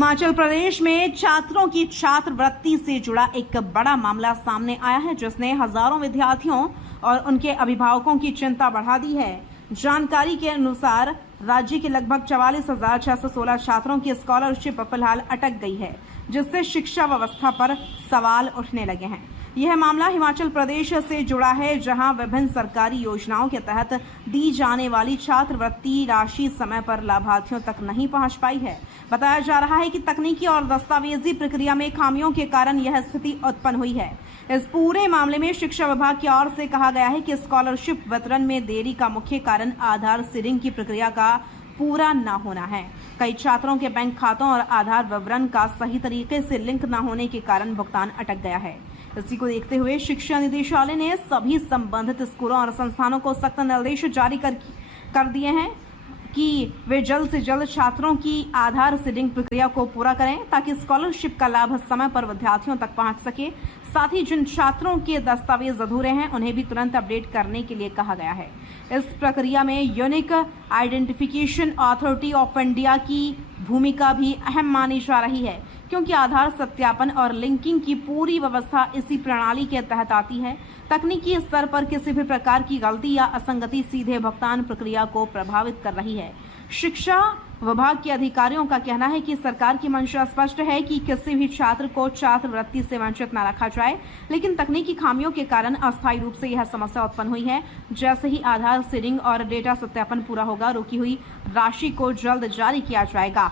हिमाचल प्रदेश में छात्रों की छात्रवृत्ति से जुड़ा एक बड़ा मामला सामने आया है, जिसने हजारों विद्यार्थियों और उनके अभिभावकों की चिंता बढ़ा दी है। जानकारी के अनुसार राज्य के लगभग 44,616 छात्रों की स्कॉलरशिप फिलहाल अटक गई है, जिससे शिक्षा व्यवस्था पर सवाल उठने लगे हैं। यह मामला हिमाचल प्रदेश से जुड़ा है, जहां विभिन्न सरकारी योजनाओं के तहत दी जाने वाली छात्रवृत्ति राशि समय पर लाभार्थियों तक नहीं पहुंच पाई है। बताया जा रहा है कि तकनीकी और दस्तावेजी प्रक्रिया में खामियों के कारण यह स्थिति उत्पन्न हुई है। इस पूरे मामले में शिक्षा विभाग की ओर से कहा गया है कि स्कॉलरशिप वितरण में देरी का मुख्य कारण आधार सीडिंग की प्रक्रिया का पूरा न होना है। कई छात्रों के बैंक खातों और आधार विवरण का सही तरीके से लिंक न होने के कारण भुगतान अटक गया है। इसी को देखते हुए शिक्षा निदेशालय ने सभी संबंधित स्कूलों और संस्थानों को सख्त निर्देश जारी कर दिए हैं कि वे जल्द से जल्द छात्रों की आधार सीडिंग प्रक्रिया को पूरा करें, ताकि स्कॉलरशिप का लाभ समय पर विद्यार्थियों तक पहुंच सके। साथ ही जिन छात्रों के दस्तावेज अधूरे हैं, उन्हें भी तुरंत अपडेट करने के लिए कहा गया है। इस प्रक्रिया में unique identification authority of India की भूमिका भी अहम मानी जा रही है, क्योंकि आधार सत्यापन और लिंकिंग की पूरी व्यवस्था इसी प्रणाली के तहत आती है। तकनीकी स्तर पर किसी भी प्रकार की गलती या असंगति सीधे भुगतान प्रक्रिया को प्रभावित कर रही है। शिक्षा विभाग के अधिकारियों का कहना है कि सरकार की मंशा स्पष्ट है कि किसी भी छात्र को छात्रवृत्ति से वंचित न रखा जाए, लेकिन तकनीकी खामियों के कारण अस्थायी रूप से यह समस्या उत्पन्न हुई है। जैसे ही आधार सीडिंग और डेटा सत्यापन पूरा होगा, रुकी हुई राशि को जल्द जारी किया जाएगा।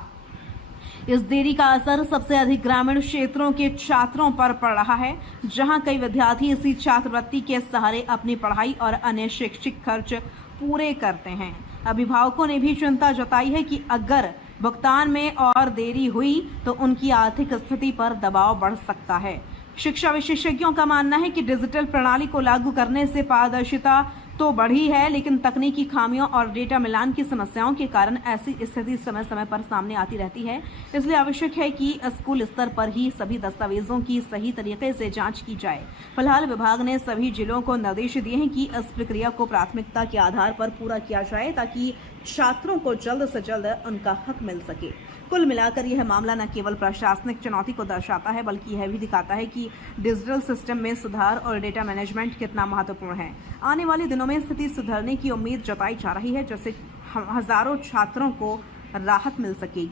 इस देरी का असर सबसे अधिक ग्रामीण क्षेत्रों के छात्रों पर पड़ रहा है, जहां कई विद्यार्थी इसी छात्रवृत्ति के सहारे अपनी पढ़ाई और अन्य शैक्षिक खर्च पूरे करते हैं। अभिभावकों ने भी चिंता जताई है कि अगर भुगतान में और देरी हुई तो उनकी आर्थिक स्थिति पर दबाव बढ़ सकता है। शिक्षा विशेषज्ञों का मानना है कि डिजिटल प्रणाली को लागू करने से पारदर्शिता तो बढ़ी है, लेकिन तकनीकी खामियों और डेटा मिलान की समस्याओं के कारण ऐसी स्थिति समय समय पर सामने आती रहती है। इसलिए आवश्यक है कि स्कूल स्तर पर ही सभी दस्तावेजों की सही तरीके से जांच की जाए। फिलहाल विभाग ने सभी जिलों को निर्देश दिए हैं कि इस प्रक्रिया को प्राथमिकता के आधार पर पूरा किया जाए, ताकि छात्रों को जल्द से जल्द उनका हक मिल सके। कुल मिलाकर यह मामला न केवल प्रशासनिक चुनौती को दर्शाता है, बल्कि यह भी दिखाता है कि डिजिटल सिस्टम में सुधार और डेटा मैनेजमेंट कितना महत्वपूर्ण है। आने वाले दिनों में स्थिति सुधरने की उम्मीद जताई जा रही है, जिससे हजारों छात्रों को राहत मिल सकेगी।